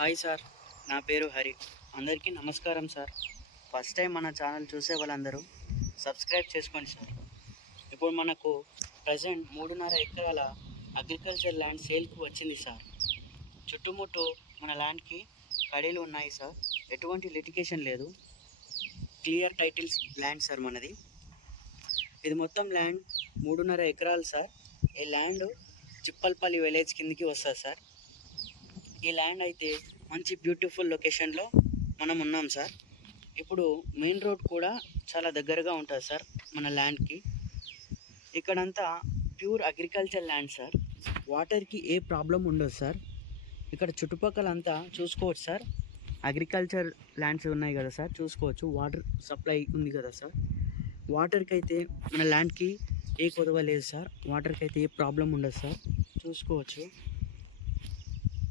Hi sir, నా పేరు హరి. అందరికీ నమస్కారం సార్. ఫస్ట్ టైం మన ఛానల్ చూసే వాళ్ళందరూ సబ్స్క్రైబ్ చేసుకోండి సార్. ఇప్పుడు మనకు ప్రజెంట్ 3.5 ఎకరాల అగ్రికల్చర్ ల్యాండ్ సేల్కి వచ్చింది సార్. చుట్టుముట్టు మన ల్యాండ్కి కడీలు ఉన్నాయి సార్. ఎటువంటి లిటిగేషన్ లేదు, క్లియర్ టైటిల్స్ ల్యాండ్ సార్ మనది. ఇది మొత్తం ల్యాండ్ 3.5 ఎకరాలు సార్. ఈ ల్యాండ్ చిప్పల్పల్లి విలేజ్ కిందికి వస్తుంది సార్. ఈ ల్యాండ్ అయితే మంచి బ్యూటిఫుల్ లొకేషన్లో మనం ఉన్నాం సార్. ఇప్పుడు మెయిన్ రోడ్ కూడా చాలా దగ్గరగా ఉంటుంది సార్ మన ల్యాండ్కి. ఇక్కడంతా ప్యూర్ అగ్రికల్చర్ ల్యాండ్ సార్. వాటర్కి ఏ ప్రాబ్లం ఉండదు సార్. ఇక్కడ చుట్టుపక్కల అంతా చూసుకోవచ్చు సార్. అగ్రికల్చర్ ల్యాండ్స్ ఉన్నాయి కదా సార్, చూసుకోవచ్చు. వాటర్ సప్లై ఉంది కదా సార్. వాటర్కి అయితే మన ల్యాండ్కి ఏ కొదవ లేదు సార్. వాటర్కి అయితే ఏ ప్రాబ్లం ఉండదు సార్, చూసుకోవచ్చు.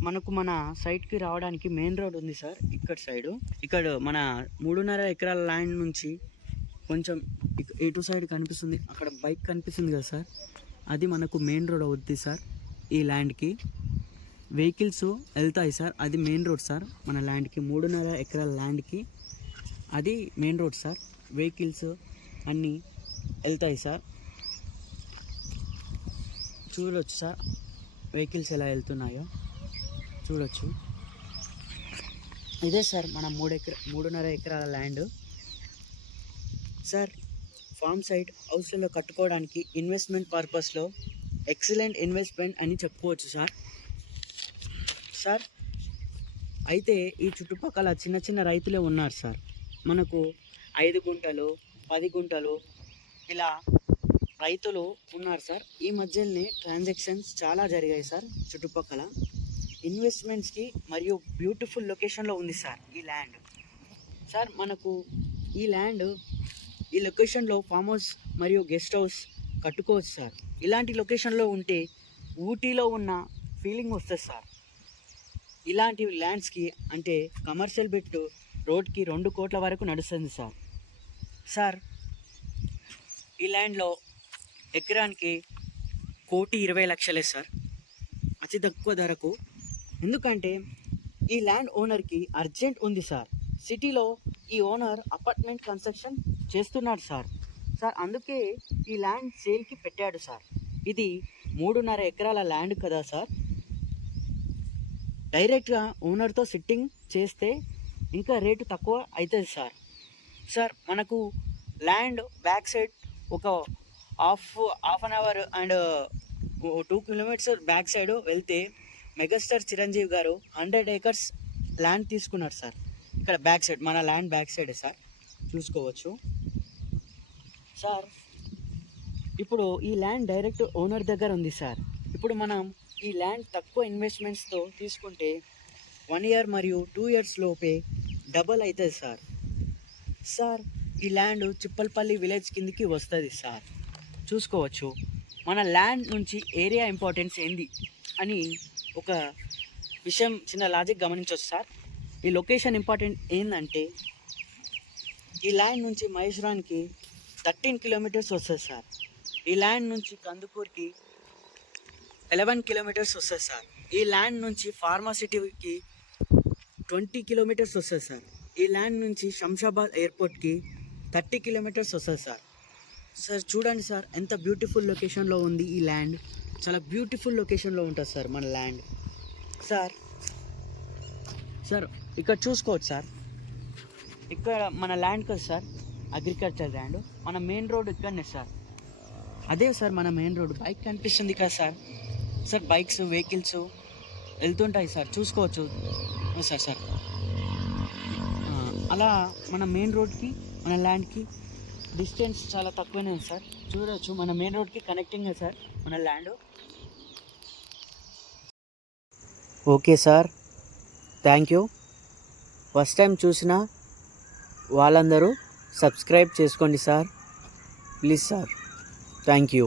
మనకు మన సైట్కి రావడానికి మెయిన్ రోడ్ ఉంది సార్. ఇక్కడ మన 3.5 ఎకరాల ల్యాండ్ నుంచి కొంచెం ఇటు సైడ్ కనిపిస్తుంది, అక్కడ బైక్ కనిపిస్తుంది కదా సార్, అది మనకు మెయిన్ రోడ్ అవుద్ది సార్. ఈ ల్యాండ్కి వెహికల్స్ వెళ్తాయి సార్. అది మెయిన్ రోడ్ సార్ మన ల్యాండ్కి. 3.5 ఎకరాల ల్యాండ్కి అది మెయిన్ రోడ్ సార్. వెహికల్స్ అన్నీ వెళ్తాయి సార్, చూడవచ్చు సార్ వెహికల్స్ ఎలా వెళ్తున్నాయో చూడొచ్చు. ఇదే సార్ మన 3.5 ఎకరాల ల్యాండ్ సార్. ఫామ్ సైట్ హౌస్లలో కట్టుకోవడానికి ఇన్వెస్ట్మెంట్ పర్పస్లో ఎక్సలెంట్ ఇన్వెస్ట్మెంట్ అని చెప్పుకోవచ్చు సార్. అయితే ఈ చుట్టుపక్కల చిన్న చిన్న రైతులే ఉన్నారు సార్. మనకు 5 గుంటలు 10 గుంటలు ఇలా రైతులు ఉన్నారు సార్. ఈ మధ్యనే ట్రాన్సాక్షన్స్ చాలా జరిగాయి సార్ చుట్టుపక్కల. ఇన్వెస్ట్మెంట్స్కి మరియు బ్యూటిఫుల్ లొకేషన్లో ఉంది సార్ ఈ ల్యాండ్ సార్. మనకు ఈ ల్యాండ్ ఈ లొకేషన్లో ఫామ్ హౌస్ మరియు గెస్ట్ హౌస్ కట్టుకోవచ్చు సార్. ఇలాంటి లొకేషన్లో ఉంటే ఊటీలో ఉన్న ఫీలింగ్ వస్తుంది సార్. ఇలాంటి ల్యాండ్స్కి అంటే కమర్షియల్ బిట్ రోడ్కి 2 కోట్ల వరకు నడుస్తుంది సార్. ఈ ల్యాండ్లో ఎకరానికి 1,20,00,000 సార్, అతి తక్కువ ధరకు. ఎందుకంటే ఈ ల్యాండ్ ఓనర్కి అర్జెంట్ ఉంది సార్. సిటీలో ఈ ఓనర్ అపార్ట్మెంట్ కన్స్ట్రక్షన్ చేస్తున్నాడు సార్. అందుకే ఈ ల్యాండ్ సేల్కి పెట్టాడు సార్. ఇది 3.5 ఎకరాల ల్యాండ్ కదా సార్. డైరెక్ట్గా ఓనర్తో సిట్టింగ్ చేస్తే ఇంకా రేటు తక్కువ అవుతుంది సార్. మనకు ల్యాండ్ బ్యాక్ సైడ్ ఒక half an hour and 2 kilometres back side వెళ్తే మెగాస్టార్ చిరంజీవి గారు 100 ఏకర్స్ ల్యాండ్ తీసుకున్నారు సార్. ఇక్కడ బ్యాక్ సైడ్ మన ల్యాండ్ బ్యాక్ సైడే సార్, చూసుకోవచ్చు సార్. ఇప్పుడు ఈ ల్యాండ్ డైరెక్ట్ ఓనర్ దగ్గర ఉంది సార్. ఇప్పుడు మనం ఈ ల్యాండ్ తక్కువ ఇన్వెస్ట్మెంట్స్తో తీసుకుంటే 1 ఇయర్ మరియు 2 ఇయర్స్ లోపే డబల్ అవుతుంది సార్. ఈ ల్యాండ్ చిప్పల్పల్లి విలేజ్ కిందికి వస్తుంది సార్, చూసుకోవచ్చు. మన ల్యాండ్ నుంచి ఏరియా ఇంపార్టెన్స్ ఏంది అని ఒక విషయం, చిన్న లాజిక్ గమనించవచ్చు సార్. ఈ లొకేషన్ ఇంపార్టెంట్ ఏంటంటే ఈ ల్యాండ్ నుంచి మహేశ్వరానికి 13 కిలోమీటర్స్ వస్తుంది సార్. ఈ ల్యాండ్ నుంచి కందుకూరుకి 11 కిలోమీటర్స్ వస్తుంది సార్. ఈ ల్యాండ్ నుంచి ఫార్మాసిటీకి 20 కిలోమీటర్స్ వస్తుంది సార్. ఈ ల్యాండ్ నుంచి శంషాబాద్ ఎయిర్పోర్ట్కి 30 కిలోమీటర్స్ వస్తుంది సార్. చూడండి సార్ ఎంత బ్యూటిఫుల్ లొకేషన్లో ఉంది ఈ ల్యాండ్. చాలా బ్యూటిఫుల్ లొకేషన్లో ఉంటుంది సార్ మన ల్యాండ్ సార్. ఇక్కడ చూసుకోవచ్చు సార్, ఇక్కడ మన ల్యాండ్ కదా సార్, అగ్రికల్చర్ ల్యాండ్. మన మెయిన్ రోడ్ ఇక్కడనే సార్, అదే సార్ మన మెయిన్ రోడ్. బైక్ కనిపిస్తుంది కదా సార్. బైక్స్ వెహికల్స్ వెళ్తుంటాయి సార్, చూసుకోవచ్చు సార్. అలా మన మెయిన్ రోడ్కి మన ల్యాండ్కి డిస్టెన్స్ చాలా తక్కువనే సార్, చూడవచ్చు. మన మెయిన్ రోడ్కి కనెక్టింగ్ సార్ మన land. Okay sir, thank you. First time చూసిన వాళ్ళందరూ సబ్స్క్రైబ్ చేసుకోండి sir, please sir. Thank you.